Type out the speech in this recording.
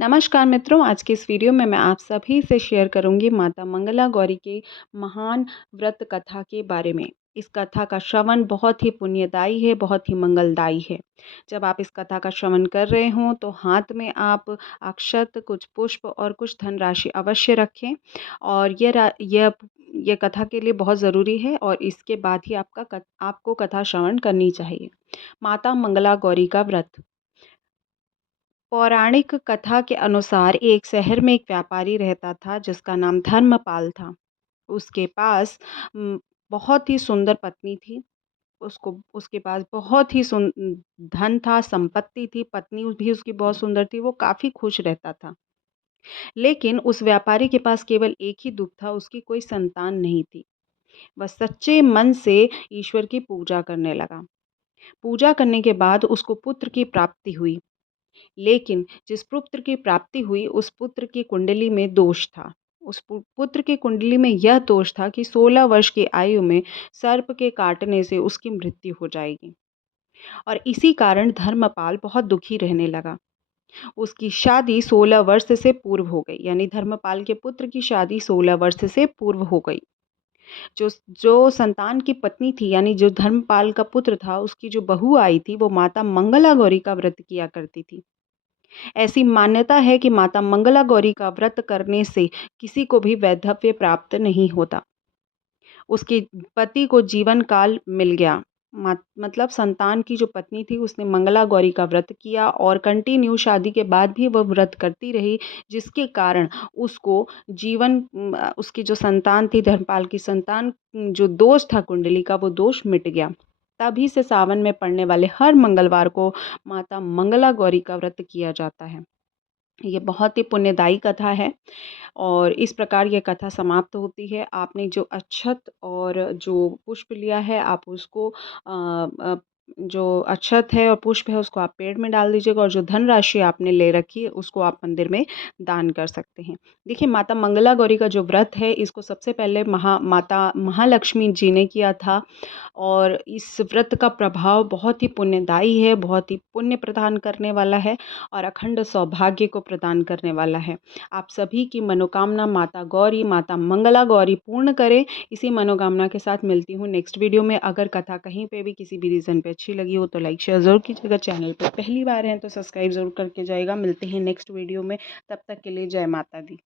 नमस्कार मित्रों, आज के इस वीडियो में मैं आप सभी से शेयर करूंगी माता मंगला गौरी के महान व्रत कथा के बारे में। इस कथा का श्रवण बहुत ही पुण्यदायी है, बहुत ही मंगलदायी है। जब आप इस कथा का श्रवण कर रहे हों तो हाथ में आप अक्षत, कुछ पुष्प और कुछ धनराशि अवश्य रखें। और यह कथा के लिए बहुत ज़रूरी है और इसके बाद ही आपको कथा श्रवण करनी चाहिए। माता मंगला गौरी का व्रत। पौराणिक कथा के अनुसार एक शहर में एक व्यापारी रहता था जिसका नाम धर्मपाल था। उसके पास बहुत ही सुंदर पत्नी थी। उसको उसके पास बहुत ही धन था, संपत्ति थी, पत्नी भी उसकी बहुत सुंदर थी, वो काफ़ी खुश रहता था। लेकिन उस व्यापारी के पास केवल एक ही दुःख था, उसकी कोई संतान नहीं थी। वह सच्चे मन से ईश्वर की पूजा करने लगा। पूजा करने के बाद उसको पुत्र की प्राप्ति हुई। लेकिन जिस पुत्र की प्राप्ति हुई उस पुत्र की कुंडली में दोष था। उस पुत्र की कुंडली में यह दोष था कि 16 वर्ष की आयु में सर्प के काटने से उसकी मृत्यु हो जाएगी। और इसी कारण धर्मपाल बहुत दुखी रहने लगा। उसकी शादी 16 वर्ष से पूर्व हो गई, यानी धर्मपाल के पुत्र की शादी 16 वर्ष से पूर्व हो गई। जो जो संतान की पत्नी थी, यानी जो धर्मपाल का पुत्र था, उसकी जो बहू आई थी वो माता मंगला गौरी का व्रत किया करती थी। ऐसी मान्यता है कि माता मंगला गौरी का व्रत करने से किसी को भी वैधव्य प्राप्त नहीं होता। उसके पति को जीवन काल मिल गया। मतलब संतान की जो पत्नी थी उसने मंगला गौरी का व्रत किया और कंटिन्यू शादी के बाद भी वह व्रत करती रही, जिसके कारण उसको उसकी जो संतान थी, धर्मपाल की संतान, जो दोष था कुंडली का, वो दोष मिट गया। तभी से सावन में पड़ने वाले हर मंगलवार को माता मंगला गौरी का व्रत किया जाता है। ये बहुत ही पुण्यदायी कथा है और इस प्रकार ये कथा समाप्त होती है। आपने जो अक्षत और जो पुष्प लिया है आप उसको जो अक्षत है और पुष्प है उसको आप पेड़ में डाल दीजिएगा और जो धनराशि आपने ले रखी है उसको आप मंदिर में दान कर सकते हैं। देखिए, माता मंगला गौरी का जो व्रत है इसको सबसे पहले माता महालक्ष्मी जी ने किया था और इस व्रत का प्रभाव बहुत ही पुण्यदायी है, बहुत ही पुण्य प्रदान करने वाला है और अखंड सौभाग्य को प्रदान करने वाला है। आप सभी की मनोकामना माता गौरी, माता मंगला गौरी पूर्ण करें। इसी मनोकामना के साथ मिलती हूँ नेक्स्ट वीडियो में। अगर कथा कहीं पे भी किसी भी रीज़न पे अच्छी लगी हो तो लाइक शेयर ज़रूर कीजिएगा। चैनल पे पहली बार हैं तो सब्सक्राइब ज़रूर करके जाइएगा। मिलते हैं नेक्स्ट वीडियो में, तब तक के लिए जय माता दी।